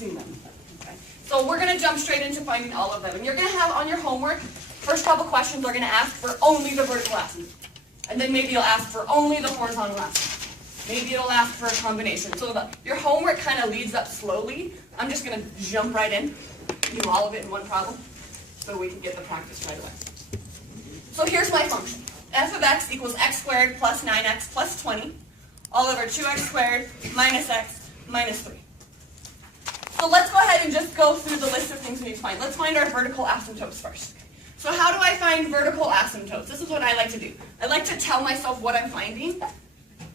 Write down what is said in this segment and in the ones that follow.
using them. Okay? So we're going to jump straight into finding all of them. And you're going to have on your homework, first couple questions are going to ask for only the vertical asymptote. And then maybe you'll ask for only the horizontal asymptote. Maybe it'll ask for a combination. So your homework kind of leads up slowly. I'm just going to jump right in, do all of it in one problem, so we can get the practice right away. So here's my function. F of x equals x squared plus 9x plus 20, all over 2x squared minus x minus 3. So let's go ahead and just go through the list of things we need to find. Let's find our vertical asymptotes first. So how do I find vertical asymptotes? This is what I like to do. I like to tell myself what I'm finding,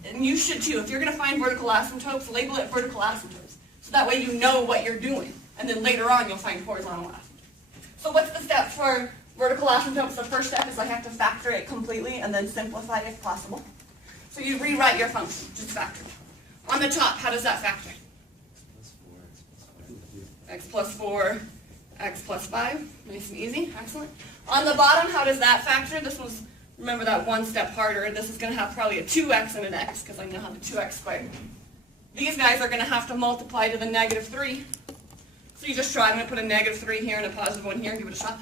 and you should too. If you're going to find vertical asymptotes, label it vertical asymptotes. So that way you know what you're doing. And then later on you'll find horizontal asymptotes. So what's the step for vertical asymptotes? The first step is I have to factor it completely and then simplify if possible. So you rewrite your function, just factor it. On the top, how does that factor? X plus 4, x plus 5. Nice and easy. Excellent. On the bottom, how does that factor? This was, remember that one step harder. This is going to have probably a 2x and an x because I now have a 2x squared. These guys are going to have to multiply to the negative 3. So you just try. I'm going to put a negative 3 here and a positive 1 here. Give it a shot.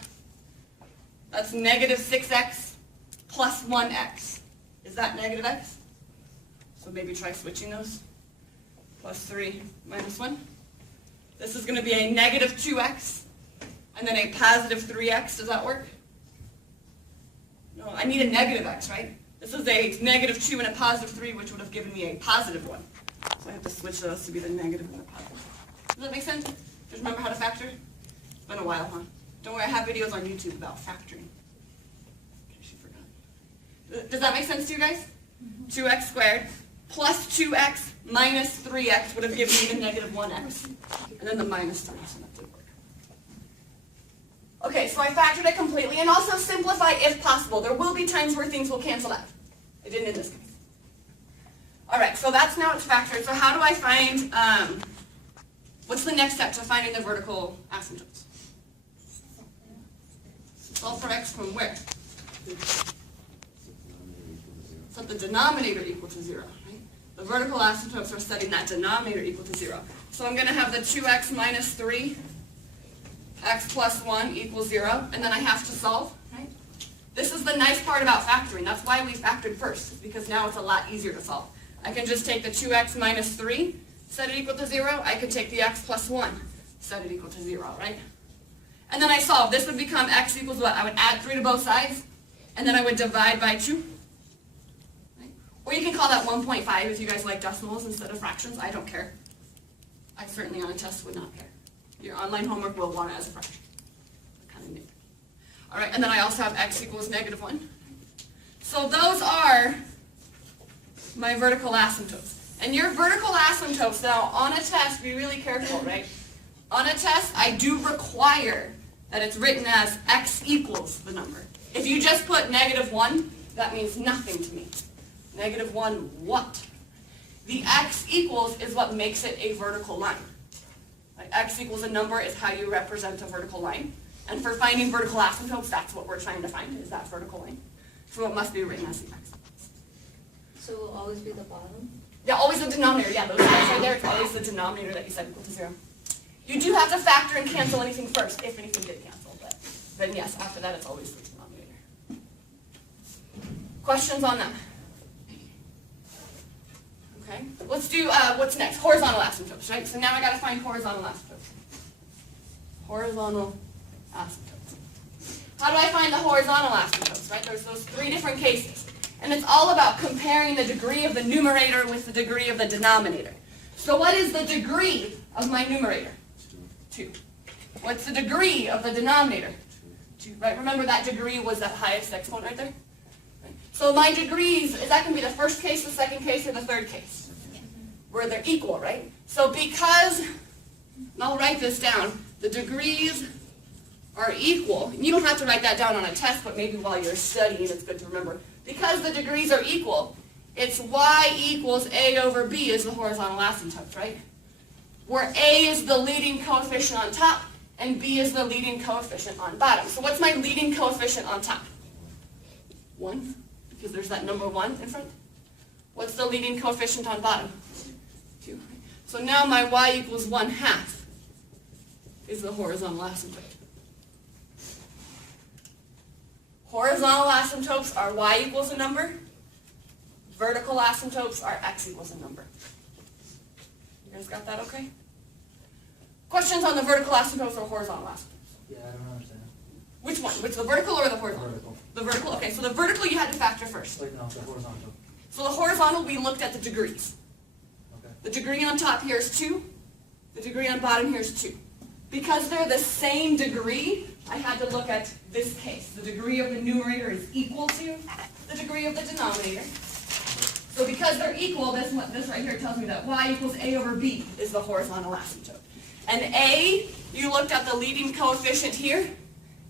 That's negative 6x plus 1x. Is that negative x? So maybe try switching those. Plus 3 minus 1. This is going to be a negative 2x and then a positive 3x. Does that work? No, I need a negative x, right? This is a negative 2 and a positive 3, which would have given me a positive 1. So I have to switch those to be the negative and the positive. Does that make sense? Just remember how to factor? It's been a while, huh? Don't worry, I have videos on YouTube about factoring. In case you forgot. Does that make sense to you guys? 2x squared plus 2x minus 3x would have given me the negative 1x. And then the minus 3, so that did work. Okay, so I factored it completely, and also simplify if possible. There will be times where things will cancel out. It didn't in this case. All right, so that's now it's factored. So how do I find, what's the next step to finding the vertical asymptotes? Solve for x from where? Set the denominator equal to 0. Right? The vertical asymptotes are setting that denominator equal to 0. So I'm going to have the 2x minus 3, x plus 1 equals 0, and then I have to solve. Right? This is the nice part about factoring. That's why we factored first, because now it's a lot easier to solve. I can just take the 2x minus 3, set it equal to 0. I could take the x plus 1, set it equal to 0, right? And then I solve. This would become x equals what? I would add 3 to both sides, and then I would divide by 2. Right? Or you can call that 1.5 if you guys like decimals instead of fractions. I don't care. I certainly on a test would not care. Your online homework will want it as a fraction. Kind of neat. All right, and then I also have x equals negative 1. So those are my vertical asymptotes. And your vertical asymptotes, now on a test, be really careful, right? On a test, I do require that it's written as x equals the number. If you just put negative 1, that means nothing to me. Negative 1 what? The x equals is what makes it a vertical line. Like x equals a number is how you represent a vertical line. And for finding vertical asymptotes, that's what we're trying to find, is that vertical line. So it must be written as the x. So it will always be the bottom? Yeah, always the denominator. Yeah, those guys right there, it's always the denominator that you set equal to 0. You do have to factor and cancel anything first, if anything did cancel, but then yes, after that it's always the denominator. Questions on that? Okay, let's do, what's next? Horizontal asymptotes, right? So now I gotta find horizontal asymptotes. Horizontal asymptotes. How do I find the horizontal asymptotes, right? There's those 3 different cases. And it's all about comparing the degree of the numerator with the degree of the denominator. So what is the degree of my numerator? 2. What's the degree of the denominator? 2, right? Remember that degree was that highest exponent right there? Right. So my degrees, is that going to be the first case, the second case, or the third case? Where they're equal, right? So because, and I'll write this down, the degrees are equal. And you don't have to write that down on a test, but maybe while you're studying it's good to remember. Because the degrees are equal, it's y equals a over b is the horizontal asymptote, right? Where a is the leading coefficient on top, and b is the leading coefficient on bottom. So what's my leading coefficient on top? 1, because there's that number 1 in front. What's the leading coefficient on bottom? 2. So now my y equals 1/2 is the horizontal asymptote. Horizontal asymptotes are y equals a number. Vertical asymptotes are x equals a number. You guys got that okay? Questions on the vertical asymptotes or horizontal asymptotes? Yeah, I don't understand. Which one? Which, the vertical or the horizontal? Vertical. The vertical? Okay, so the vertical you had to factor first. Wait, no, the horizontal. So the horizontal, we looked at the degrees. Okay. The degree on top here is 2. The degree on bottom here is 2. Because they're the same degree, I had to look at this case. The degree of the numerator is equal to the degree of the denominator. So because they're equal, this right here tells me that y equals a over b is the horizontal asymptote. And a, you looked at the leading coefficient here,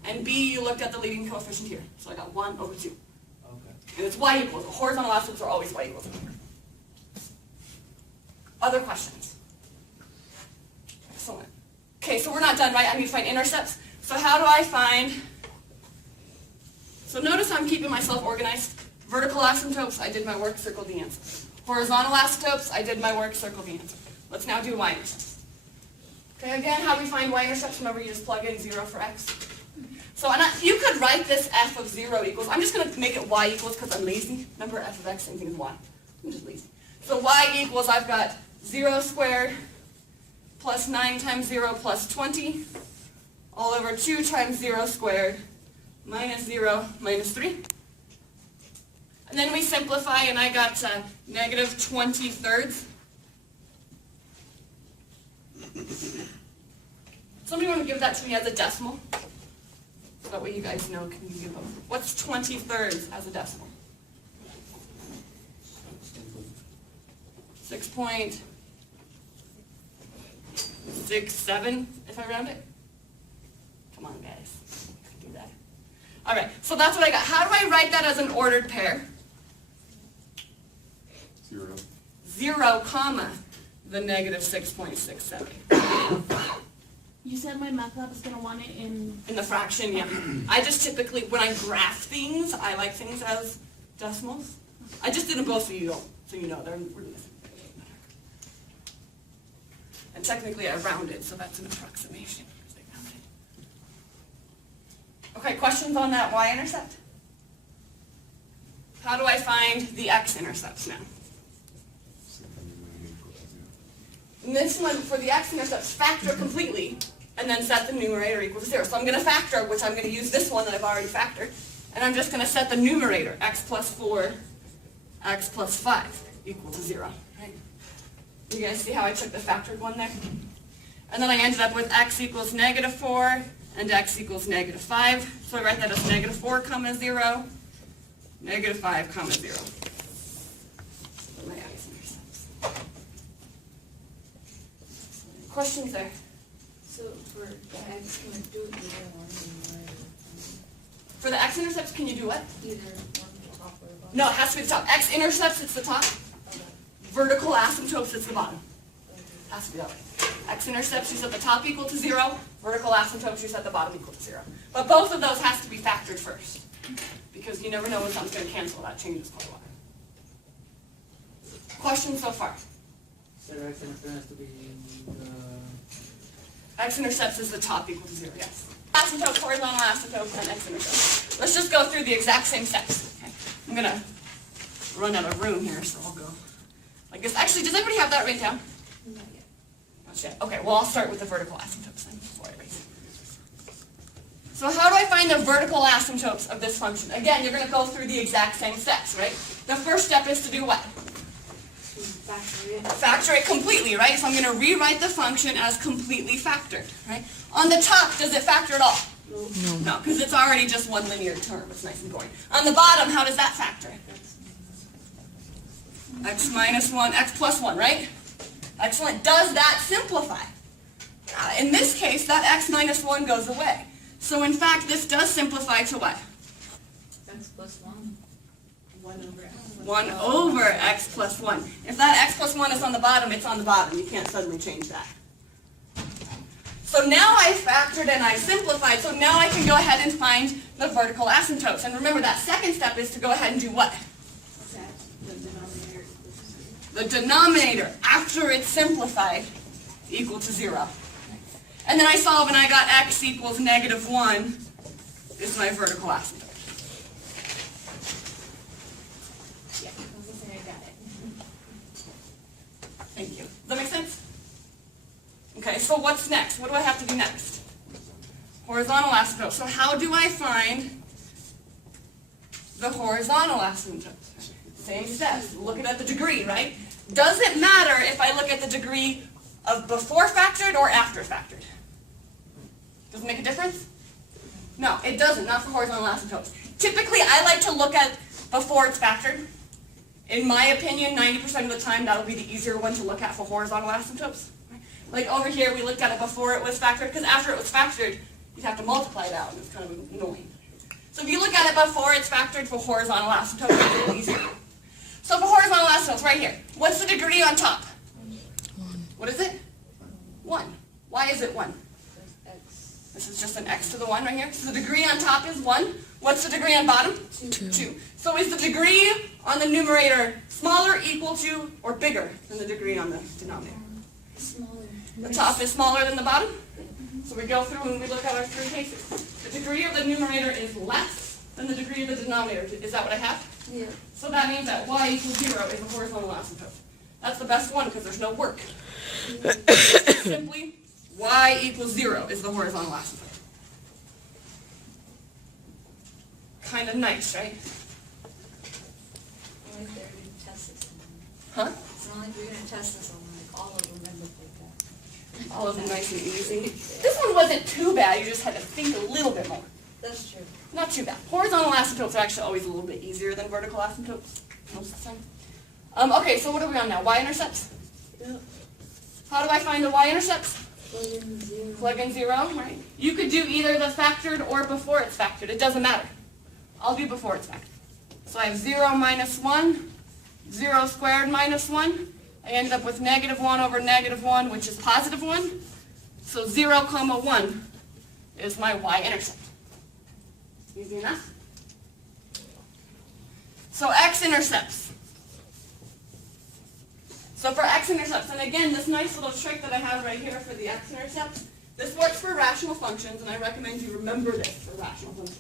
and b, you looked at the leading coefficient here. So I got 1 over 2. Okay. And it's y equals. Horizontal asymptotes are always y equals a number. Other questions? Excellent. Okay, so we're not done, right? I need to find intercepts. So how do I find... So notice I'm keeping myself organized. Vertical asymptotes, I did my work, circled the answer. Horizontal asymptotes, I did my work, circled the answer. Let's now do y-intercepts. Okay, again, how we find y-intercepts, remember you just plug in 0 for x. So you could write this f of 0 equals, I'm just going to make it y equals because I'm lazy. Remember f of x, same thing as y. I'm just lazy. So y equals, I've got 0 squared plus 9 times 0 plus 20, all over 2 times 0 squared minus 0 minus 3. And then we simplify, and I got negative 20 thirds. Somebody want to give that to me as a decimal? So that way you guys know, can you give them? What's 20 thirds as a decimal? 6.67, if I round it? Come on, guys. I can do that. All right, so that's what I got. How do I write that as an ordered pair? 0, comma, the negative 6.67. You said my math lab is going to want it in... In the fraction, yeah. I just typically, when I graph things, I like things as decimals. I just did them both so you know they're really simple. And technically I rounded, so that's an approximation. Because I rounded. Okay, questions on that y-intercept? How do I find the x-intercepts now? And this one, for the x-intercepts, factor completely, and then set the numerator equal to 0. So I'm going to factor, which I'm going to use this one that I've already factored, and I'm just going to set the numerator, x plus 4, x plus 5, equal to 0. Right? You guys see how I took the factored one there? And then I ended up with x equals negative 4, and x equals negative 5. So I write that as negative 4, comma 0, negative 5, comma 0. My x-intercepts. Questions there? So for the x, can we do either one For the x-intercepts, can you do what? either one top or bottom? No, it has to be the top. X-intercepts, it's the top. Okay. Vertical asymptotes, it's the bottom. Has to be that way. X-intercepts, you set the top equal to 0. Vertical asymptotes, you set the bottom equal to 0. But both of those has to be factored first. Because you never know when something's going to cancel. That changes quite a lot. Questions so far? So x intercept has to be X-intercepts is the top equal to 0, yes. Asymptotes, horizontal asymptotes, and x-intercepts. Let's just go through the exact same steps. Okay. I'm going to run out of room here, so I'll go like this. Actually, does everybody have that written down? Not yet. Not yet. Okay, well, I'll start with the vertical asymptotes then before I erase it. So how do I find the vertical asymptotes of this function? Again, you're going to go through the exact same steps, right? The first step is to do what? Factor it. Factor it completely, right? So I'm going to rewrite the function as completely factored, right? On the top, does it factor at all? No, because it's already just one linear term. It's nice and boring. On the bottom, how does that factor? X minus 1, x plus 1, right? Excellent. Does that simplify? In this case, that x minus 1 goes away. So in fact, this does simplify to what? X plus 1. 1 over x. 1 over x plus 1. If that x plus 1 is on the bottom, it's on the bottom. You can't suddenly change that. So now I factored and I simplified, so now I can go ahead and find the vertical asymptotes. And remember, that second step is to go ahead and do what? The denominator. The denominator, after it's simplified, equal to 0. And then I solve and I got x equals -1 is my vertical asymptote. Yeah, I was gonna say I got it. Thank you. Does that make sense? Okay, so what's next? What do I have to do next? Horizontal asymptote. So how do I find the horizontal asymptote? Same steps. Looking at the degree, right? Does it matter if I look at the degree of before factored or after factored? Does it make a difference? No, it doesn't. Not for horizontal asymptotes. Typically, I like to look at before it's factored. In my opinion, 90% of the time, that'll be the easier one to look at for horizontal asymptotes. Like over here, we looked at it before it was factored, because after it was factored, you'd have to multiply it out, and it's kind of annoying. So if you look at it before it's factored for horizontal asymptotes, it's a little easier. So for horizontal asymptotes, right here, what's the degree on top? 1. What is it? 1. Why is it 1? There's x. This is just an x to the 1 right here. So the degree on top is 1. What's the degree on bottom? 2. 2. So is the degree on the numerator smaller, equal to, or bigger than the degree on the denominator? Smaller. The top is smaller than the bottom? So we go through and we look at our three cases. The degree of the numerator is less than the degree of the denominator. Is that what I have? Yeah. So that means that y equals 0 is a horizontal asymptote. That's the best one because there's no work. Simply, y equals 0 is the horizontal asymptote. Kind of nice, right? Only if they're gonna test this one. Huh? It's not like we're gonna test this on like all of them and look like that. All of them nice and easy. This one wasn't too bad. You just had to think a little bit more. That's true. Not too bad. Horizontal asymptotes are actually always a little bit easier than vertical asymptotes most of the time. Okay, so what are we on now? Y-intercepts? Yep. How do I find the y-intercepts? Plug in 0. Plug in 0, right? You could do either the factored or before it's factored. It doesn't matter. I'll do before it's factored. So I have 0 minus 1, 0 squared minus 1. I ended up with -1 over -1, which is +1. So 0, 1 is my y-intercept. Easy enough. So x-intercepts. So for x-intercepts, and again, this nice little trick that I have right here for the x-intercepts, this works for rational functions, and I recommend you remember this for rational functions.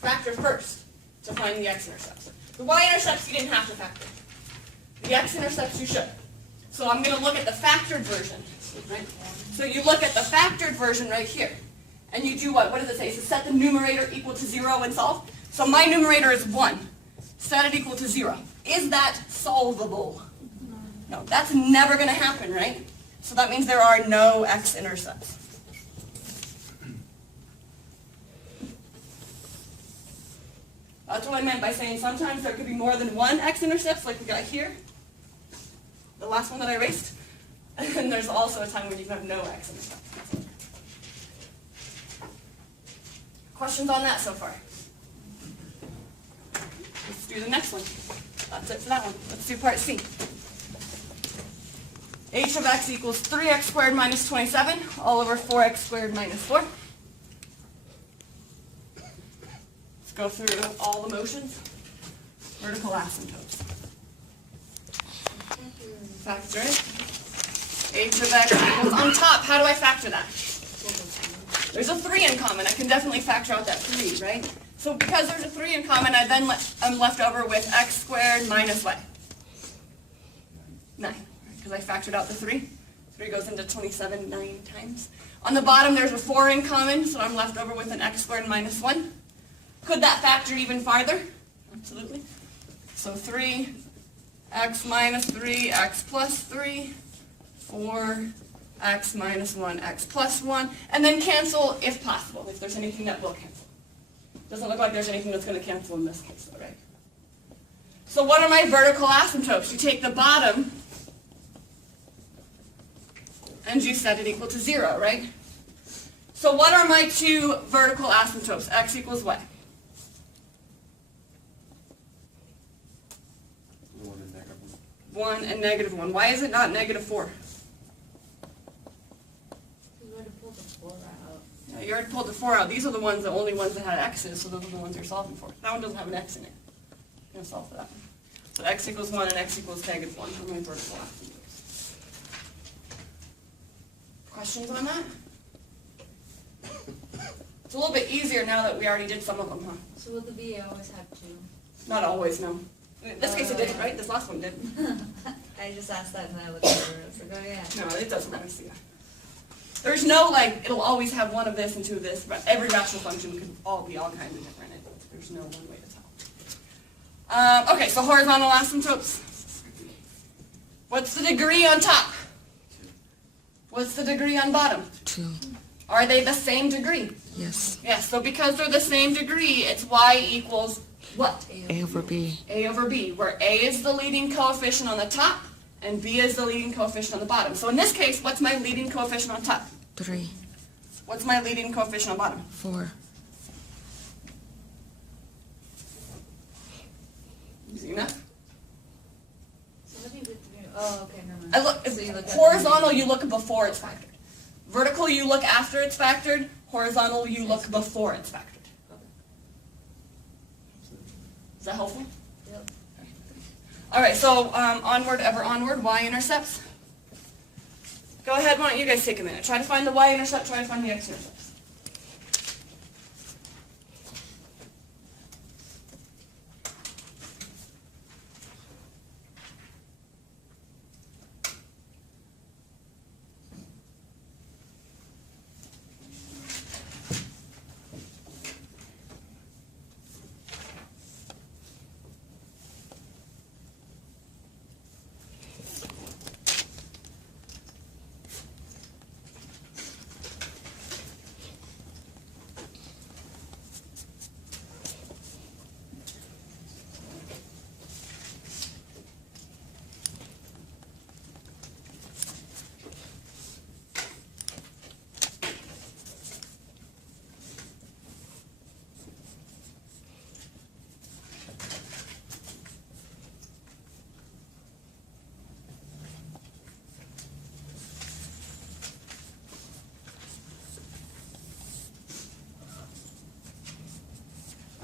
Factor first to find the x-intercepts. The y-intercepts you didn't have to factor. The x-intercepts you should. So I'm going to look at the factored version, right? So you look at the factored version right here. And you do what? What does it say? So set the numerator equal to 0 and solve. So my numerator is 1. Set it equal to 0. Is that solvable? No, that's never going to happen, right? So that means there are no x-intercepts. That's what I meant by saying sometimes there could be more than one x-intercepts, like we got here. The last one that I erased. And there's also a time when you can have no x-intercepts. Questions on that so far? Let's do the next one. That's it for that one. Let's do part C. H of x equals 3x squared minus 27 all over 4x squared minus 4. Let's go through all the motions. Vertical asymptotes. Factor it. H of x equals on top. How do I factor that? There's a 3 in common. I can definitely factor out that 3, right? So because there's a 3 in common, I'm left over with x squared minus what? 9. Because I factored out the 3. 3 goes into 27 9 times. On the bottom, there's a 4 in common, so I'm left over with an x squared minus 1. Could that factor even farther? Absolutely. So 3, x minus 3, x plus 3, 4, x minus 1, x plus 1, and then cancel if possible, if there's anything that will cancel. Doesn't look like there's anything that's going to cancel in this case, though, right? So what are my vertical asymptotes? You take the bottom and you set it equal to 0, right? So what are my two vertical asymptotes? X equals what? 1 and -1. Why is it not -4? You already pulled the 4 out. Yeah, you already pulled the 4 out. These are the only ones that had x's, so those are the ones you're solving for. That one doesn't have an x in it. You're going to solve for that one. So x equals 1 and x equals -1 for my vertical asymptotes. Questions on that? It's a little bit easier now that we already did some of them, huh? So with the B, I always have two. Not always, no. In this case it didn't, right? This last one did. I just asked that and I looked over it. I was like, oh yeah. No, it doesn't always see that. There's no, like, it'll always have one of this and two of this, but every rational function could all be all kinds of different. There's no one way to tell. Okay, so horizontal asymptotes. What's the degree on top? What's the degree on bottom? 2. Are they the same degree? Yes. Yes, so because they're the same degree, it's y equals what? A over B. A over b, where a is the leading coefficient on the top, and b is the leading coefficient on the bottom. So in this case, what's my leading coefficient on top? 3. What's my leading coefficient on bottom? 4. Easy enough. So what do you get to do? Oh, okay, never mind. I look, So you look at horizontal, you look before it's factored. Vertical, you look after it's factored. Horizontal, you look before it's factored. Is that helpful? Yep. All right, so onward, ever onward, y-intercepts. Go ahead, why don't you guys take a minute. Try to find the y-intercept, try to find the x-intercepts.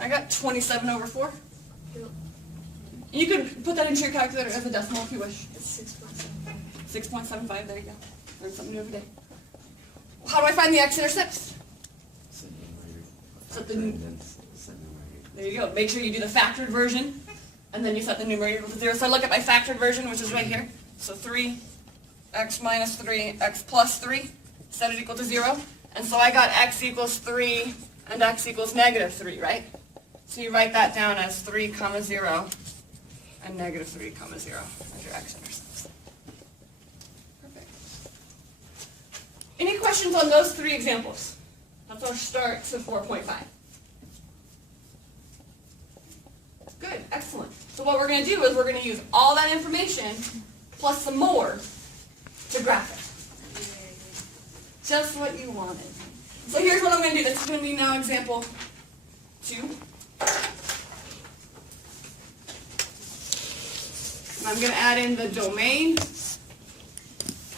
I got 27 over 4. Yep. You could put that into your calculator as a decimal if you wish. It's 6.75. 6.75, there you go. Learn something new every day. How do I find the x-intercepts? Set the there you go. Make sure you do the factored version, and then you set the numerator equal to 0. So I look at my factored version, which is right here. So 3, x minus 3, x plus 3, set it equal to 0. And so I got x equals 3 and x equals negative 3, right? So you write that down as 3, 0, and negative 3, 0 as your x-intercepts. Perfect. Any questions on those 3 examples? That's our start to 4.5. Good, excellent. So what we're going to do is we're going to use all that information plus some more to graph it. Just what you wanted. So here's what I'm going to do. This is going to be now example 2. I'm going to add in the domain,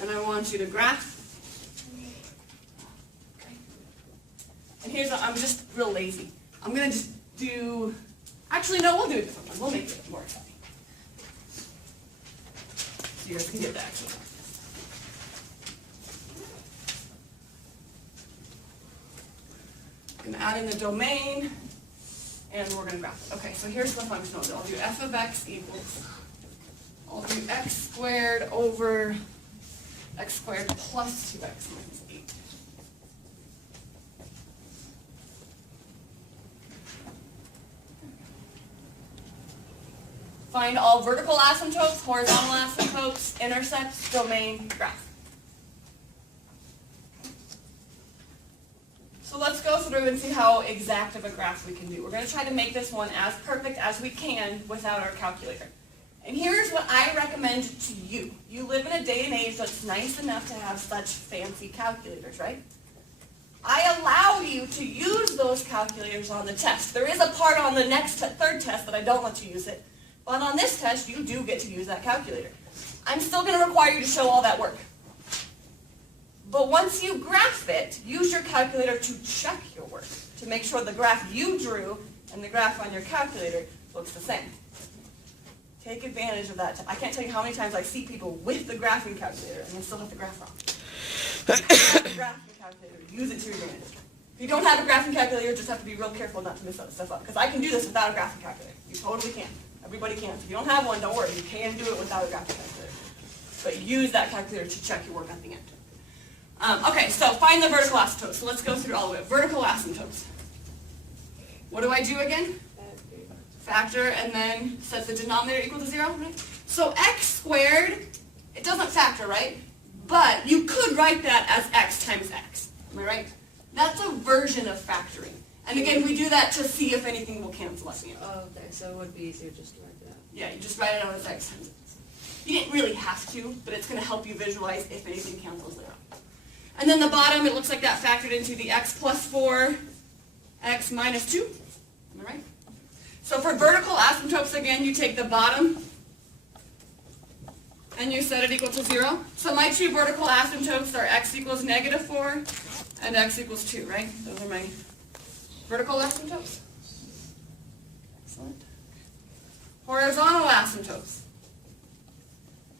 and I want you to graph. Okay. And here's what, I'm just real lazy. I'm going to just do, actually no, we'll do a different one. We'll make it more exciting. So you guys can get the actual one. I'm going to add in the domain, and we're going to graph it. Okay, so here's the function I'll do. I'll do f of x equals, I'll do x squared over x squared plus 2x minus 8. Find all vertical asymptotes, horizontal asymptotes, intercepts, domain, graph. So let's go through and see how exact of a graph we can do. We're going to try to make this one as perfect as we can without our calculator. And here's what I recommend to you. You live in a day and age that's nice enough to have such fancy calculators, right? I allow you to use those calculators on the test. There is a part on the third test that I don't let you use it. But on this test, you do get to use that calculator. I'm still going to require you to show all that work. But once you graph it, use your calculator to check your work, to make sure the graph you drew and the graph on your calculator looks the same. Take advantage of that. I can't tell you how many times I see people with the graphing calculator and they still have the graph wrong. Graph the graphing calculator. Use it to your advantage. If you don't have a graphing calculator, just have to be real careful not to mess that stuff up. Because I can do this without a graphing calculator. You totally can. Everybody can. If you don't have one, don't worry. You can do it without a graphing calculator. But use that calculator to check your work at the end. Okay, so find the vertical asymptotes. So let's go through all of it. Vertical asymptotes. What do I do again? Factor and then set the denominator equal to 0, right? So x squared, it doesn't factor, right? But you could write that as x times x. Am I right? That's a version of factoring. And again, we do that to see if anything will cancel at the end. Oh, okay, so it would be easier just to write it out. Yeah, you just write it out as x times x. You didn't really have to, but it's going to help you visualize if anything cancels there. And then the bottom, it looks like that factored into the x plus 4, x minus 2. Am I right? So for vertical asymptotes, again, you take the bottom and you set it equal to 0. So my two vertical asymptotes are x equals negative 4 and x equals 2, right? Those are my vertical asymptotes. Excellent. Horizontal asymptotes.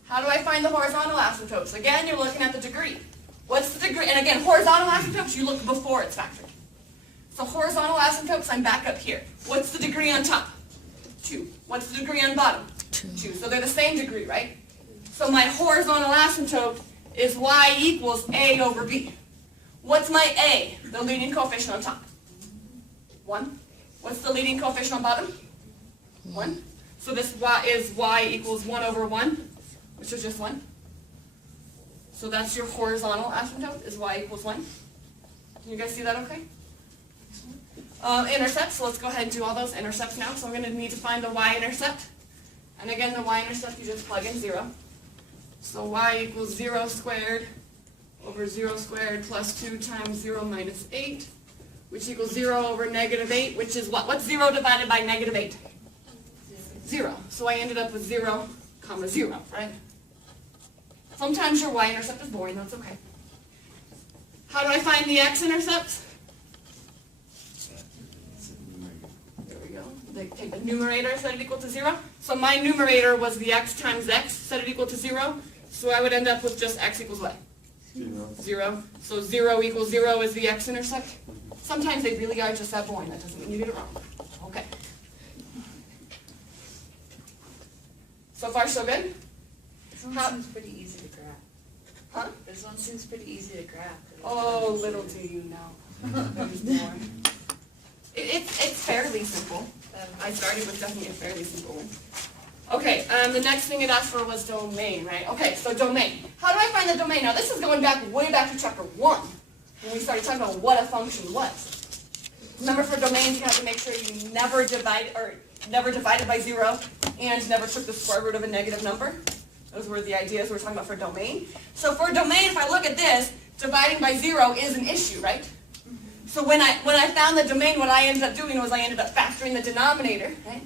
How do I find the horizontal asymptotes? Again, you're looking at the degree. What's the degree? And again, horizontal asymptotes, you look before it's factored. So horizontal asymptotes, I'm back up here. What's the degree on top? 2. What's the degree on bottom? 2. So they're the same degree, right? So my horizontal asymptote is y equals a over b. What's my a, the leading coefficient on top? 1. What's the leading coefficient on bottom? 1. So this is y equals 1 over 1, which is just 1. So that's your horizontal asymptote, is y equals 1. Can you guys see that okay? Intercepts, so let's go ahead and do all those intercepts now. So I'm going to need to find the y-intercept. And again, the y-intercept, you just plug in 0. So y equals 0 squared over 0 squared plus 2 times 0 minus 8, which equals 0 over negative 8, which is what? What's 0 divided by negative 8? 0. So I ended up with 0, comma 0, right? Sometimes your y-intercept is boring, that's okay. How do I find the x-intercept? There we go. They take the numerator, set it equal to 0. So my numerator was the x times x, set it equal to 0. So I would end up with just x equals what? 0. So 0 equals 0 is the x-intercept. Sometimes they really are just that boring. That doesn't mean you get it wrong. Okay. So far, so good? This one seems pretty easy to graph. Huh? This one seems pretty easy to graph. Oh, little do you know. There's more. It's fairly simple. I started with definitely a fairly simple one. Okay, the next thing it asked for was domain, right? Okay, so domain. How do I find the domain? Now, this is going back way back to chapter 1, when we started talking about what a function was. Remember, for domains, you have to make sure you never divided by 0 and never took the square root of a negative number. Those were the ideas we were talking about for domain. So for domain, if I look at this, dividing by 0 is an issue, right? So when I found the domain, what I ended up doing was I ended up factoring the denominator, right?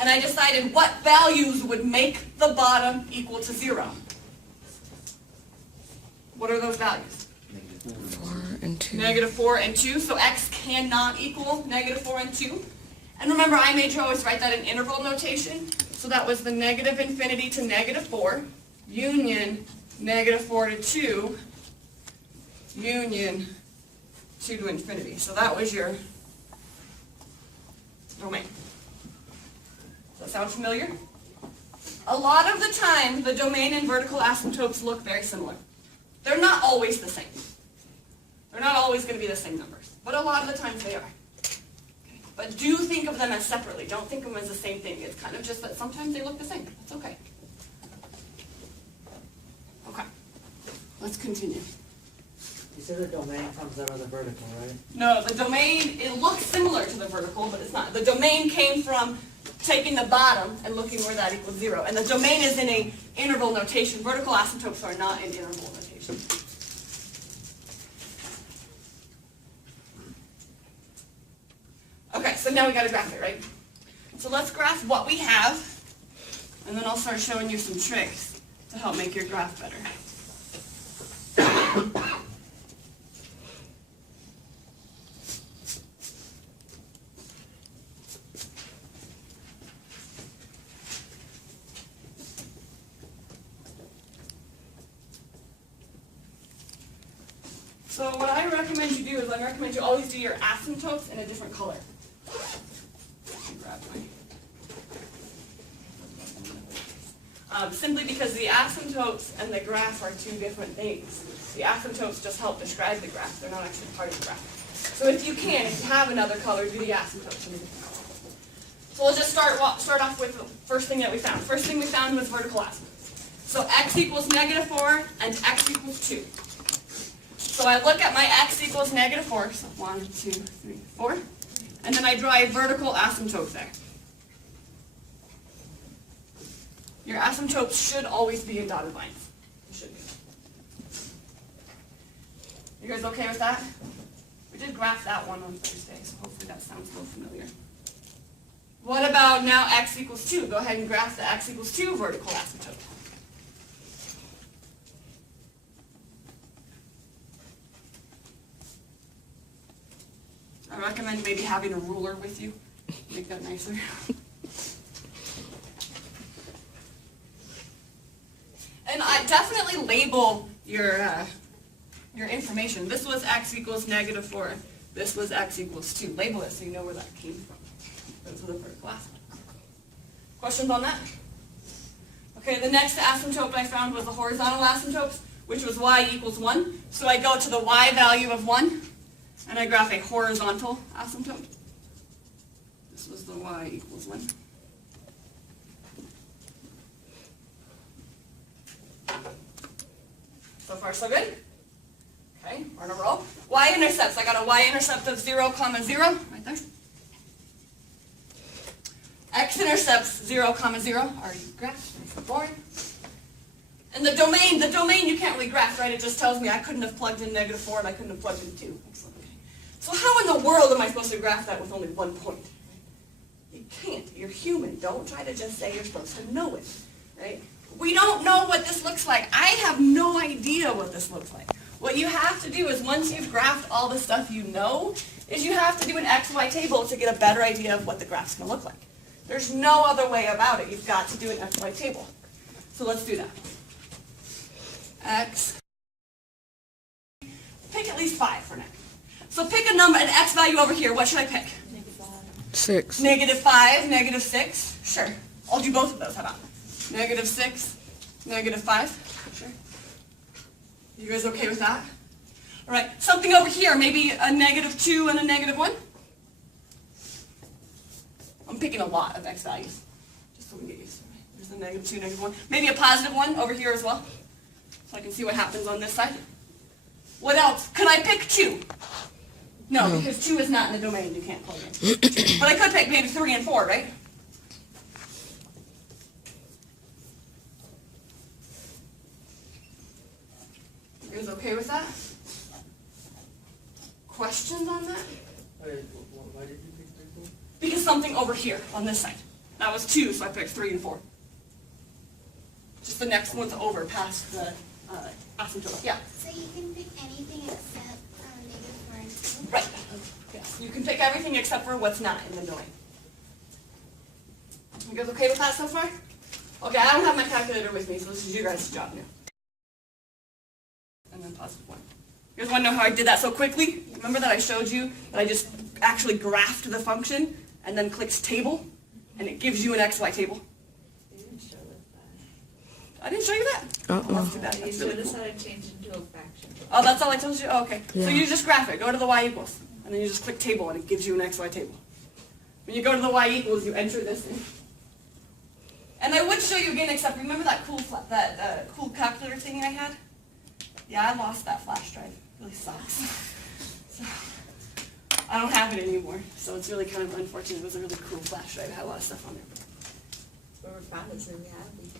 And I decided what values would make the bottom equal to 0. What are those values? 4 and 2. Negative 4 and 2. So x cannot equal negative 4 and 2. And remember, I made you always write that in interval notation. So that was the negative infinity to negative 4, union negative 4 to 2, union 2 to infinity. So that was your domain. Does that sound familiar? A lot of the time, the domain and vertical asymptotes look very similar. They're not always the same. They're not always going to be the same numbers, but a lot of the times they are. But do think of them as separately. Don't think of them as the same thing. It's kind of just that sometimes they look the same. That's okay. Okay. Let's continue. You said the domain comes out of the vertical, right? No, the domain, it looks similar to the vertical, but it's not. The domain came from taking the bottom and looking where that equals 0. And the domain is in a interval notation. Vertical asymptotes are not in interval notation. Okay, so now we got to graph it, right? So let's graph what we have, and then I'll start showing you some tricks to help make your graph better. So what I recommend you do is I recommend you always do your asymptotes in a different color. Grab my... simply because the asymptotes and the graph are two different things. The asymptotes just help describe the graph. They're not actually part of the graph. So if you have another color, do the asymptotes in a different color. So we'll just start off with the first thing that we found. First thing we found was vertical asymptotes. So x equals -4 and x equals 2. So I look at my x equals -4, so 1, 2, 3, 4, and then I draw a vertical asymptote there. Your asymptotes should always be in dotted lines. It should be. You guys okay with that? We did graph that one on Thursday, so hopefully that sounds a little familiar. What about now x equals 2? Go ahead and graph the x equals 2 vertical asymptote. I recommend maybe having a ruler with you. Make that nicer. And I definitely label your information. This was x equals -4. This was x equals 2. Label it so you know where that came from. Those are the vertical asymptotes. Questions on that? Okay, the next asymptote I found was the horizontal asymptote, which was y equals 1. So I go to the y value of 1, and I graph a horizontal asymptote. This was the y equals 1. So far, so good? Okay, we're in a row. Y-intercepts. I got a y-intercept of 0, 0, right there. X-intercepts 0, 0, already graphed, nice and boring. And the domain you can't really graph, right? It just tells me I couldn't have plugged in -4 and I couldn't have plugged in 2. Excellent. Okay. So how in the world am I supposed to graph that with only 1 point? You can't. You're human. Don't try to just say you're supposed to know it, right? We don't know what this looks like. I have no idea what this looks like. What you have to do is once you've graphed all the stuff you know, is you have to do an XY table to get a better idea of what the graph's going to look like. There's no other way about it. You've got to do an XY table. So let's do that. X. Pick at least 5 for now. So pick a number, an X value over here. What should I pick? 6. -5, -6. Sure. I'll do both of those. How about? -6, -5. Sure. You guys okay with that? All right. Something over here. Maybe a -2 and a -1. I'm picking a lot of X values, just so we get used to it. There's a -2, -1. Maybe a +1 over here as well, so I can see what happens on this side. What else? Could I pick 2? No, because 2 is not in the domain. You can't plug in. But I could pick maybe 3 and 4, right? You guys okay with that? Questions on that? Why did you pick 3, 4? Because something over here on this side. That was 2, so I picked 3 and 4. Just the next one's over past the asymptote. Yeah. So you can pick anything except -4 and 2? Right. Yes. You can pick everything except for what's not in the domain. You guys okay with that so far? Okay, I don't have my calculator with me, so this is you guys' job now. And then +1. You guys want to know how I did that so quickly? Remember that I showed you that I just actually graphed the function and then clicked table, and it gives you an XY table? You didn't show us that. I didn't show you that? Uh-uh. Let's do that. You That's showed really us cool. how to change it into a fraction. Oh, that's all I told you? Oh, okay. So Yeah. you just graph it. Go to the y equals. And then you just click table, and it gives you an XY table. When you go to the y equals, you enter this in. And I would show you again, except remember that cool calculator thing I had? Yeah, I lost that flash drive. It really sucks. So, I don't have it anymore, so it's really kind of unfortunate. It was a really cool flash drive. It had a lot of stuff on there. Whoever found this really happy.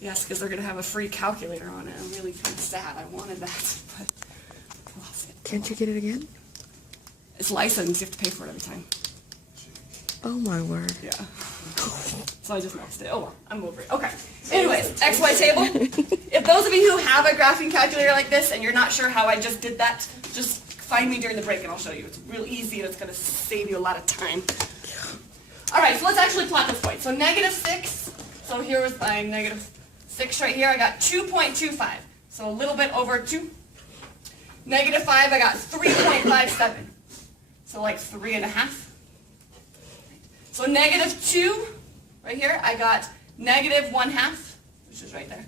Yes, because they're going to have a free calculator on it. I'm really kind of sad. I wanted that, but I lost it. Can't you get it again? It's licensed. You have to pay for it every time. Oh my word. Yeah. So I just lost it. Oh well, I'm over it. Okay. Anyways, XY table. If those of you who have a graphing calculator like this and you're not sure how I just did that, just find me during the break and I'll show you. It's real easy and it's going to save you a lot of time. All right, so let's actually plot this point. So -6. So here was my -6 right here. I got 2.25. So a little bit over 2. Negative 5, I got 3.57. So like 3.5. So negative 2, right here, I got negative 1/2, which is right there.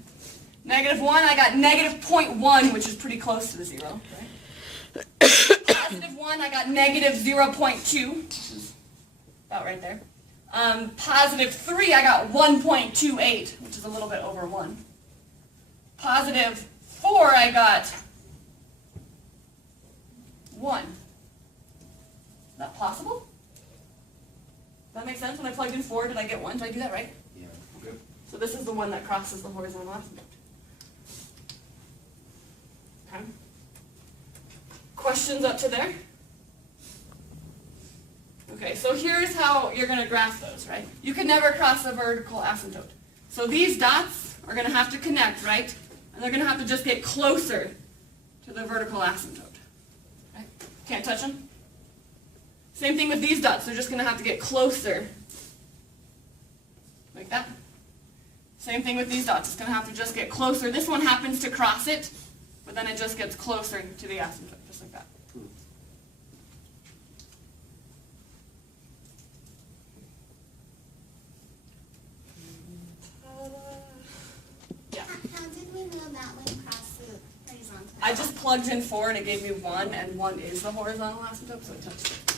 Negative 1, I got negative 0.1, which is pretty close to the 0. Right? Positive 1, I got negative 0.2, which is about right there. Positive 3, I got 1.28, which is a little bit over 1. Positive 4, I got 1. Is that possible? Does that make sense? When I plugged in 4, did I get 1? Did I do that right? Yeah. Good. So this is the one that crosses the horizontal asymptote. Okay. Questions up to there? Okay, so here's how you're going to graph those, right? You can never cross the vertical asymptote. So these dots are going to have to connect, right? And they're going to have to just get closer to the vertical asymptote. Right? Can't touch them? Same thing with these dots. They're just going to have to get closer. Like that. Same thing with these dots. It's going to have to just get closer. This one happens to cross it, but then it just gets closer to the asymptote, just like that. Yeah. How did we know that one crossed the horizontal? I just plugged in 4 and it gave me 1, and 1 is the horizontal asymptote, so it touched it.